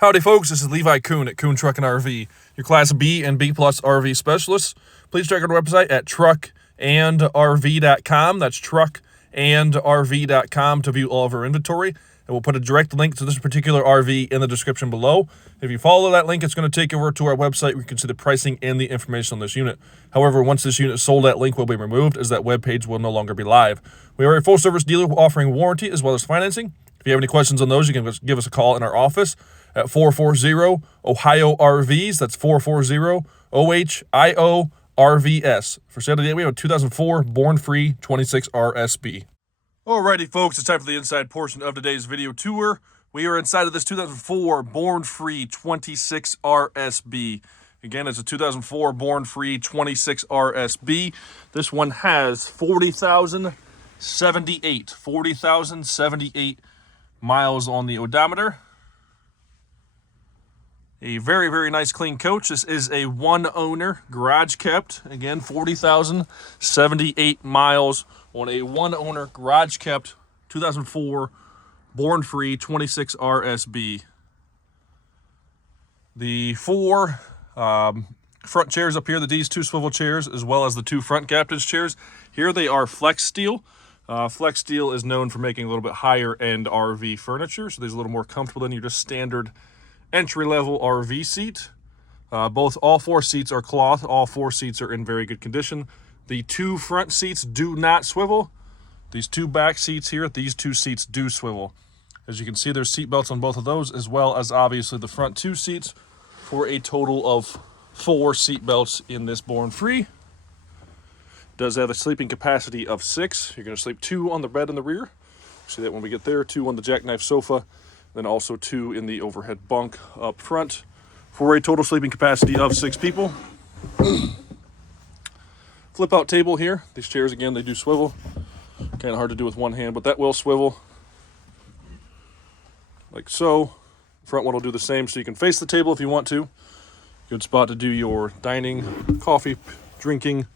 Howdy folks, this is Levi Kuhn at Kuhn Truck and RV, your Class B and B Plus RV specialists. Please check out our website at truckandrv.com. That's truckandrv.com to view all of our inventory. And we'll put a direct link to this particular RV in the description below. If you follow that link, it's going to take you over to our website where you can see the pricing and the information on this unit. However, once this unit is sold, that link will be removed as that web page will no longer be live. We are a full-service dealer offering warranty as well as financing. If you have any questions on those, you can give us a call in our office at 440-OHIO-RVs. That's 440-OHIO-RVS. For sale today, we have a 2004 Born Free 26 RSB. Alrighty, folks, it's time for the inside portion of today's video tour. We are inside of this 2004 Born Free 26 RSB. Again, it's a 2004 Born Free 26 RSB. This one has 40,078 miles on the odometer. A very, very nice clean coach. This is a one-owner, garage kept. Again, 40,078 miles on a one-owner, garage kept 2004 Born Free 26 RSB. The four front chairs up here, these two swivel chairs, as well as the two front captain's chairs. Here they are flex steel. Flex steel is known for making a little bit higher end RV furniture, so these are a little more comfortable than your just standard entry-level RV seat. All four seats are cloth. All four seats are in very good condition. The two front seats do not swivel. These two back seats here, these two seats do swivel. As you can see, there's seat belts on both of those, as well as obviously the front two seats, for a total of 4 seat belts in this Born Free. Does have a sleeping capacity of 6. You're going to sleep 2 on the bed in the rear. See that when we get there. 2 on the jackknife sofa. Then also 2 in the overhead bunk up front for a total sleeping capacity of 6 people. Flip out table here. These chairs, again, they do swivel. Kind of hard to do with one hand, but that will swivel. Like so. Front one will do the same, so you can face the table if you want to. Good spot to do your dining, coffee, drinking,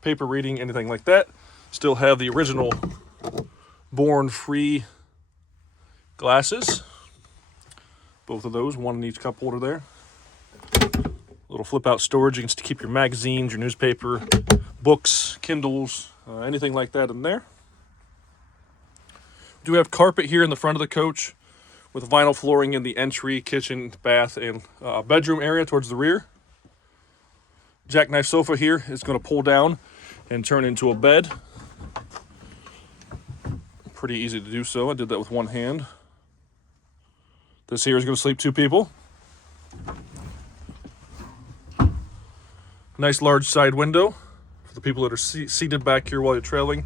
paper reading, anything like that. Still have the original Born Free glasses. Both of those, one in each cup holder there. Little flip out storage. You can keep your magazines, your newspaper, books, Kindles, anything like that in there. We do have carpet here in the front of the coach with vinyl flooring in the entry, kitchen, bath, and bedroom area towards the rear. Jackknife sofa here is going to pull down and turn into a bed. Pretty easy to do so. I did that with one hand. This here is going to sleep 2 people. Nice large side window for the people that are seated back here while you're trailing.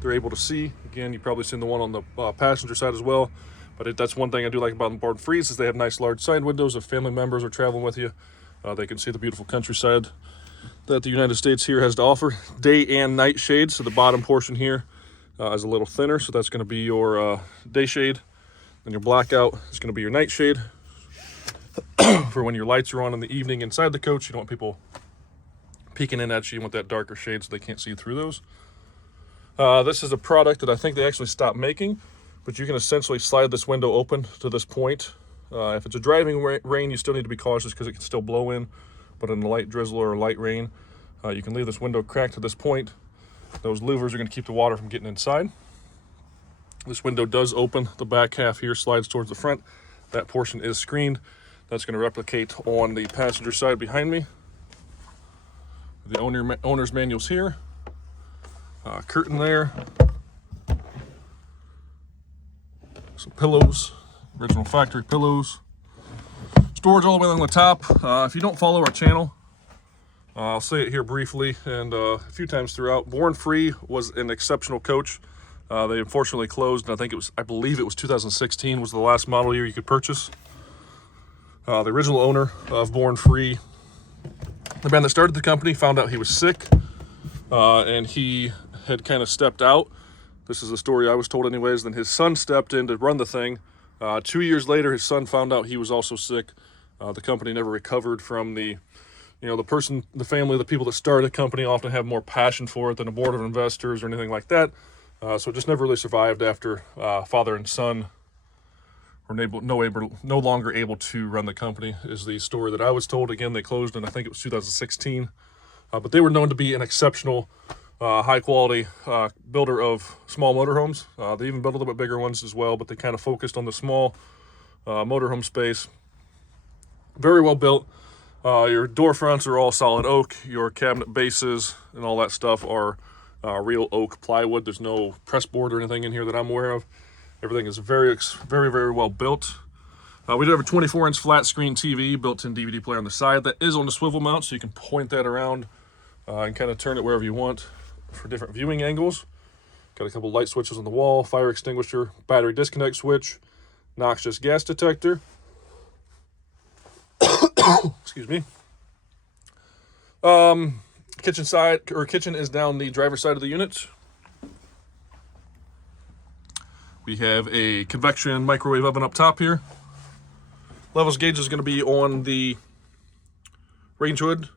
They're able to see. Again, you've probably seen the one on the passenger side as well. But that's one thing I do like about the Born Free is they have nice large side windows. If family members are traveling with you, they can see the beautiful countryside that the United States here has to offer. Day and night shades. So the bottom portion here is a little thinner. So that's going to be your day shade. Then your blackout is going to be your night shade for when your lights are on in the evening inside the coach. You don't want people peeking in at you. You want that darker shade so they can't see through those. This is a product that I think they actually stopped making, but you can essentially slide this window open to this point. If it's a driving rain, you still need to be cautious because it can still blow in, but in a light drizzle or a light rain, you can leave this window cracked to this point. Those louvers are going to keep the water from getting inside. This window does open. The back half here slides towards the front. That portion is screened. That's going to replicate on the passenger side behind me. The owner's manuals here. Curtain there. Some pillows. Original factory pillows. Storage all the way along the top. If you don't follow our channel, I'll say it here briefly and a few times throughout. Born Free was an exceptional coach. They unfortunately closed, and I believe it was 2016 was the last model year you could purchase. The original owner of Born Free, the man that started the company, found out he was sick, and he had kind of stepped out. This is the story I was told anyways. Then his son stepped in to run the thing. 2 years later, his son found out he was also sick. The company never recovered from the family, the people that started a company often have more passion for it than a board of investors or anything like that. So it just never really survived after father and son were no longer able to run the company, is the story that I was told. Again, they closed in, I think it was 2016, but they were known to be an exceptional, high-quality builder of small motorhomes. They even built a little bit bigger ones as well, but they kind of focused on the small motorhome space. Very well built. Your door fronts are all solid oak. Your cabinet bases and all that stuff are real oak plywood. There's no press board or anything in here that I'm aware of. Everything is very, very well built. We do have a 24-inch flat screen TV, built-in DVD player on the side. That is on the swivel mount, so you can point that around and kind of turn it wherever you want for different viewing angles. Got a couple light switches on the wall, fire extinguisher, battery disconnect switch, noxious gas detector. Excuse me. Kitchen is down the driver's side of the unit. We have a convection microwave oven up top here. Levels gauge is going to be on the range hood,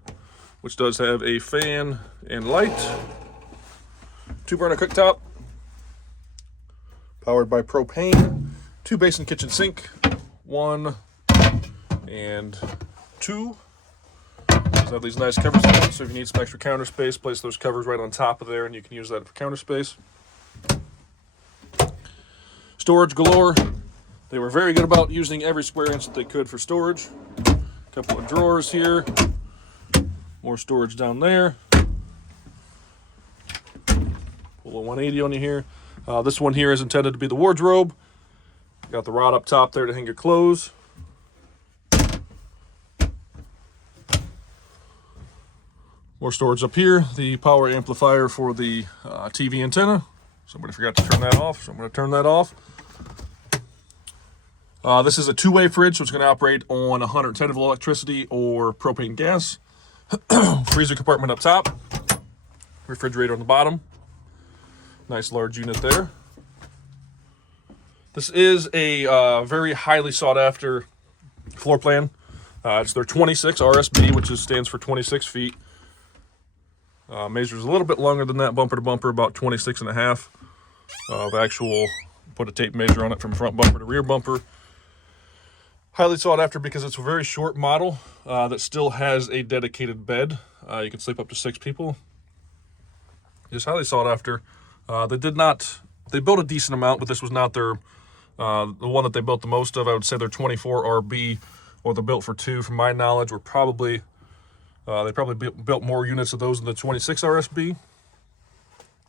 which does have a fan and light. 2-burner cooktop, powered by propane. 2 basin kitchen sink, 1 and 2. These have these nice covers in it, so if you need some extra counter space, place those covers right on top of there, and you can use that for counter space. Storage galore. They were very good about using every square inch that they could for storage. A couple of drawers here. More storage down there. Pull a 180 on you here. This one here is intended to be the wardrobe. Got the rod up top there to hang your clothes. More storage up here. The power amplifier for the TV antenna. Somebody forgot to turn that off, so I'm going to turn that off. This is a 2-way fridge, so it's going to operate on 110 volt electricity or propane gas. Freezer compartment up top. Refrigerator on the bottom. Nice large unit there. This is a very highly sought after floor plan. It's their 26 RSB, which stands for 26 feet. Measures a little bit longer than that, bumper to bumper, about 26 and a half of actual, put a tape measure on it from front bumper to rear bumper. Highly sought after because it's a very short model that still has a dedicated bed. You can sleep up to 6 people. Just highly sought after. They built a decent amount, but this was not their, the one that they built the most of. I would say their 24 RB, or the built for 2, from my knowledge, were probably, they probably built more units of those than the 26 RSB.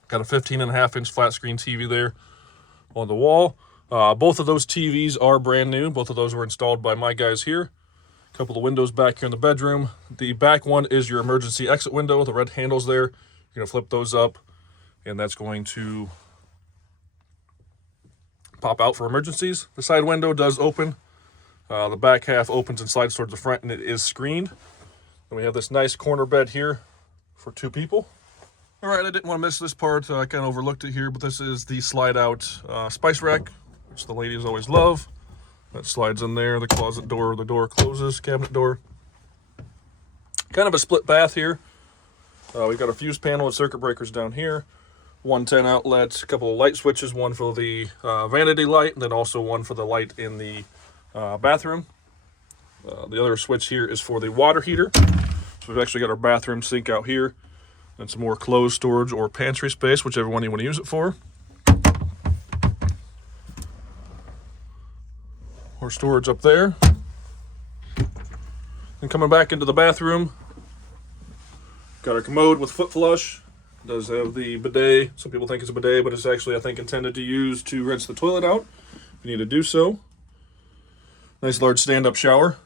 Got a 15.5-inch flat screen TV there on the wall. Both of those TVs are brand new. Both of those were installed by my guys here. A couple of windows back here in the bedroom. The back one is your emergency exit window. The red handles there. You're going to flip those up, and that's going to pop out for emergencies. The side window does open. The back half opens and slides towards the front, and it is screened. And we have this nice corner bed here for 2 people. All right, I didn't want to miss this part. I kind of overlooked it here, but this is the slide-out spice rack, which the ladies always love. That slides in there. The closet door, the door closes, cabinet door. Kind of a split bath here. We've got a fuse panel and circuit breakers down here. 110 outlets, a couple of light switches, one for the vanity light, and then also one for the light in the bathroom. The other switch here is for the water heater. So we've actually got our bathroom sink out here, and some more clothes storage or pantry space, whichever one you want to use it for. More storage up there. And coming back into the bathroom, got our commode with foot flush. It does have the bidet. Some people think it's a bidet, but it's actually, I think, intended to use to rinse the toilet out if you need to do so. Nice large stand-up shower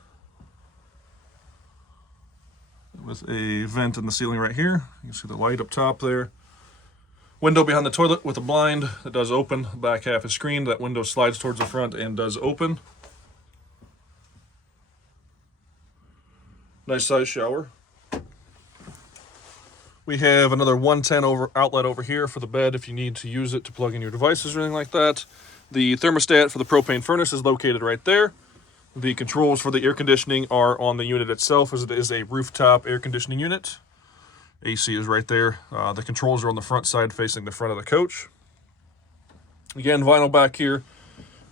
with a vent in the ceiling right here. You can see the light up top there. Window behind the toilet with a blind that does open. The back half is screened. That window slides towards the front and does open. Nice size shower. We have another 110 outlet over here for the bed if you need to use it to plug in your devices or anything like that. The thermostat for the propane furnace is located right there. The controls for the air conditioning are on the unit itself, as it is a rooftop air conditioning unit. AC is right there. The controls are on the front side facing the front of the coach. Again, vinyl back here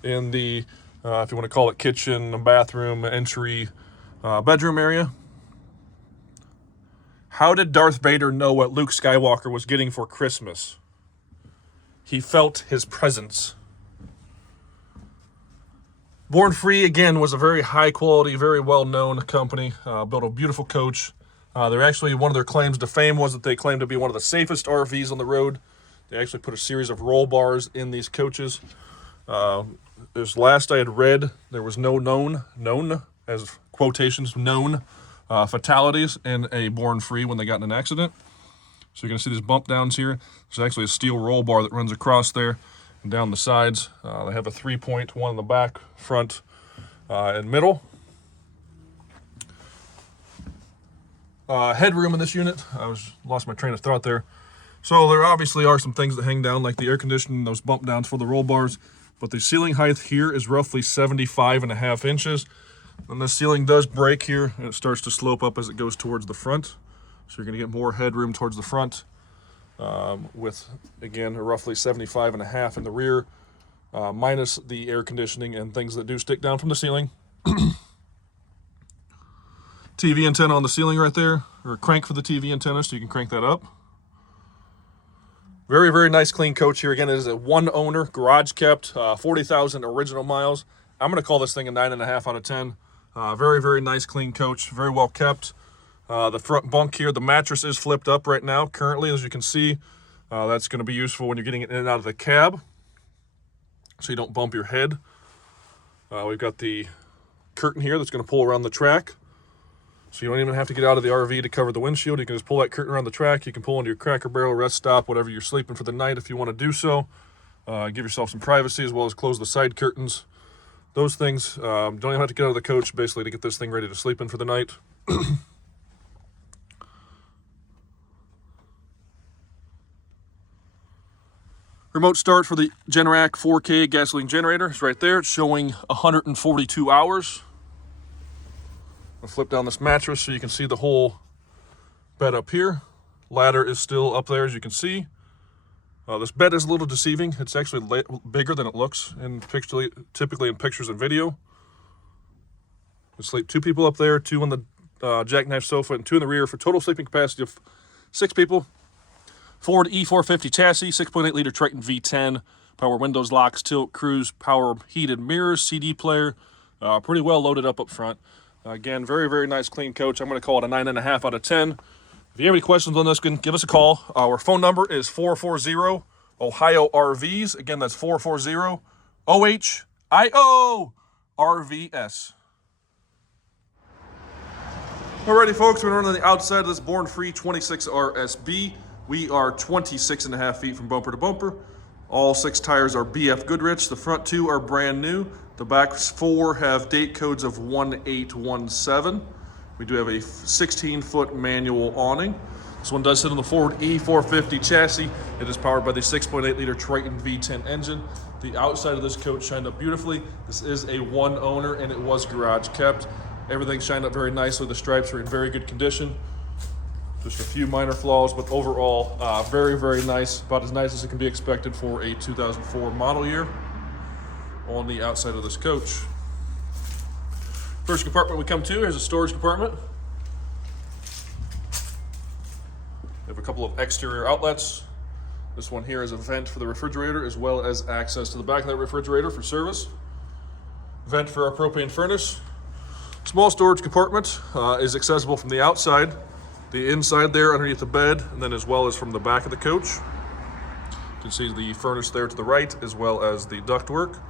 in the if you want to call it kitchen, bathroom, entry, bedroom area. How did Darth Vader know what Luke Skywalker was getting for Christmas? He felt his presence. Born Free, again, was a very high quality, very well-known company. Built a beautiful coach. They're actually, one of their claims to fame was that they claimed to be one of the safest RVs on the road. They actually put a series of roll bars in these coaches. As last I had read, there was no known, as quotations, known fatalities in a Born Free when they got in an accident. So you're going to see these bump downs here. There's actually a steel roll bar that runs across there and down the sides. They have a 3-point, one in the back, front, and middle. Headroom in this unit. Lost my train of thought there. So there obviously are some things that hang down, like the air conditioning, those bump downs for the roll bars. But the ceiling height here is roughly 75.5 inches. And the ceiling does break here, and it starts to slope up as it goes towards the front. So you're going to get more headroom towards the front. With, again, a roughly 75.5 in the rear, minus the air conditioning and things that do stick down from the ceiling. TV antenna on the ceiling right there, or a crank for the TV antenna, so you can crank that up. Very, very nice, clean coach here. Again, it is a one owner, garage kept, 40,000 original miles. I'm going to call this thing a 9.5 out of 10. Very, very nice, clean coach, very well kept. The front bunk here, the mattress is flipped up right now. Currently, as you can see, that's going to be useful when you're getting it in and out of the cab, so you don't bump your head. We've got the curtain here that's going to pull around the track, so you don't even have to get out of the RV to cover the windshield. You can just pull that curtain around the track. You can pull into your Cracker Barrel, rest stop, whatever you're sleeping for the night if you want to do so. Give yourself some privacy, as well as close the side curtains. Those things, don't even have to get out of the coach, basically, to get this thing ready to sleep in for the night. Remote start for the Generac 4K gasoline generator is right there. It's showing 142 hours. I'll flip down this mattress so you can see the whole bed up here. Ladder is still up there, as you can see. This bed is a little deceiving. It's actually bigger than it looks typically in pictures and video. You sleep 2 people up there, 2 on the jackknife sofa, and 2 in the rear for total sleeping capacity of 6 people. Ford E450 chassis, 6.8 liter Triton V10, power windows, locks, tilt, cruise, power heated mirrors, CD player, pretty well loaded up front. Again, very, very nice, clean coach. I'm going to call it a 9.5 out of 10. If you have any questions on this, give us a call. Our phone number is 440 Ohio RVs. Again, that's 440 OHIO RVS. Alrighty, folks, we're on the outside of this Born Free 26 RSB. We are 26.5 feet from bumper to bumper. All 6 tires are BF Goodrich. The front 2 are brand new. The back 4 have date codes of 1817. We do have a 16-foot manual awning. This one does sit on the Ford E450 chassis. It is powered by the 6.8 liter Triton V10 engine. The outside of this coach shined up beautifully. This is a one owner, and it was garage kept. Everything shined up very nicely. The stripes are in very good condition. Just a few minor flaws, but overall, very, very nice. About as nice as it can be expected for a 2004 model year on the outside of this coach. First compartment we come to is a storage compartment. We have a couple of exterior outlets. This one here is a vent for the refrigerator, as well as access to the back of that refrigerator for service. Vent for our propane furnace. Small storage compartment is accessible from the outside. The inside there underneath the bed, and then as well as from the back of the coach. You can see the furnace there to the right, as well as the ductwork.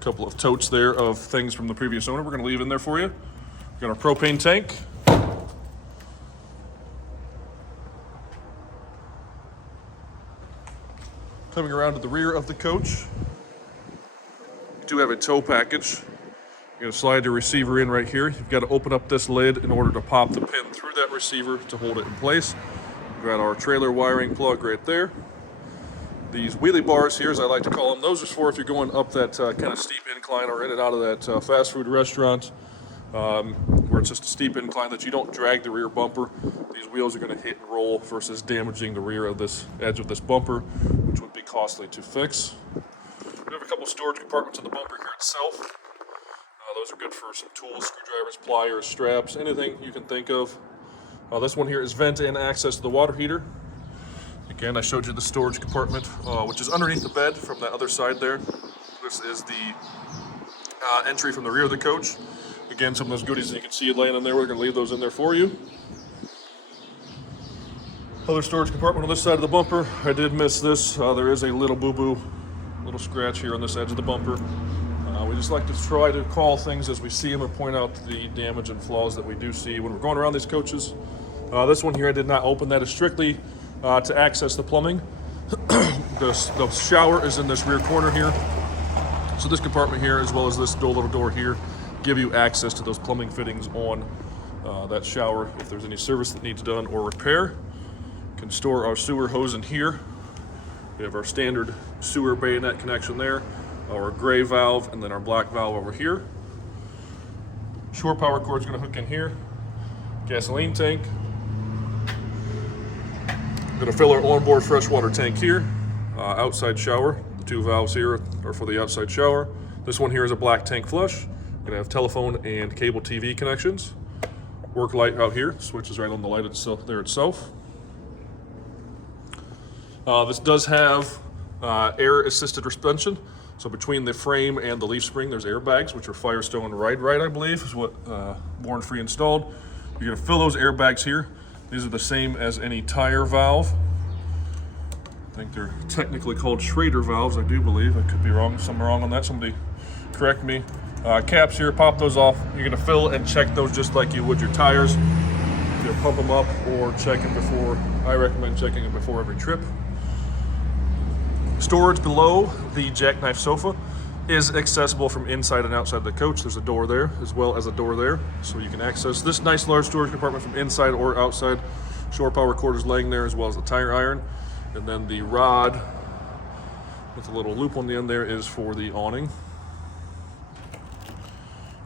A couple of totes there of things from the previous owner we're going to leave in there for you. We've got our propane tank. Coming around to the rear of the coach, you do have a tow package. You're going to slide your receiver in right here. You've got to open up this lid in order to pop the pin through that receiver to hold it in place. We've got our trailer wiring plug right there. These wheelie bars here, as I like to call them, those are for if you're going up that kind of steep incline or in and out of that fast food restaurant where it's just a steep incline that you don't drag the rear bumper. These wheels are going to hit and roll versus damaging the rear of this edge of this bumper, which would be costly to fix. We have a couple couple storage compartments in the bumper here itself. Those are good for some tools, screwdrivers, pliers, straps, anything you can think of. This one here is vent and access to the water heater. Again, I showed you the storage compartment, which is underneath the bed from that other side there. This is the entry from the rear of the coach. Again, some of those goodies that you can see laying in there, we're going to leave those in there for you. Other storage compartment on this side of the bumper. I did miss this. There is a little boo-boo, little scratch here on this edge of the bumper. We just like to try to call things as we see them or point out the damage and flaws that we do see when we're going around these coaches. This one here, I did not open. That is strictly to access the plumbing. The shower is in this rear corner here. So this compartment here, as well as this little door here, give you access to those plumbing fittings on that shower if there's any service that needs done or repair. Can store our sewer hose in here. We have our standard sewer bayonet connection there, our gray valve, and then our black valve over here. Shore power cord is going to hook in here. Gasoline tank. Going to fill our onboard freshwater tank here. Outside shower. The two valves here are for the outside shower. This one here is a black tank flush. Going to have telephone and cable TV connections. Work light out here. Switch is right on the light itself there itself. This does have air assisted suspension. So between the frame and the leaf spring, there's airbags, which are Firestone Ride, I believe, is what Born Free installed. You're going to fill those airbags here. These are the same as any tire valve. I think they're technically called Schrader valves, I do believe. I could be wrong, something wrong on that. Somebody correct me. Caps here, pop those off. You're going to fill and check those just like you would your tires. Either pump them up or check them before. I recommend checking them before every trip. Storage below the jackknife sofa is accessible from inside and outside the coach. There's a door there as well as a door there, so you can access this nice large storage compartment from inside or outside. Shore power cord is laying there as well as the tire iron, and then the rod with a little loop on the end there is for the awning.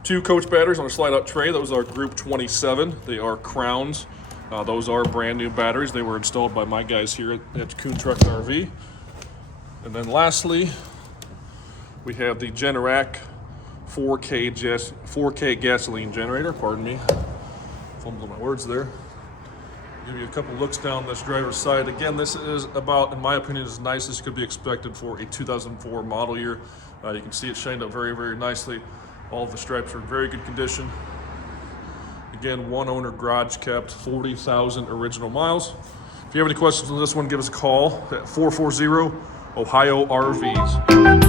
Two coach batteries on a slide out tray. Those are Group 27. They are Crowns. Those are brand new batteries. They were installed by my guys here at Kuhn Truck and RV. And then lastly, we have the Generac 4K gasoline generator. Pardon me, fumbling my words there. Give you a couple looks down this driver's side. Again, this is about, in my opinion, as nice as could be expected for a 2004 model year. You can see it shined up very, very nicely. All of the stripes are in very good condition. Again, one owner, garage kept, 40,000 original miles. If you have any questions on this one, give us a call at 440 Ohio RVs.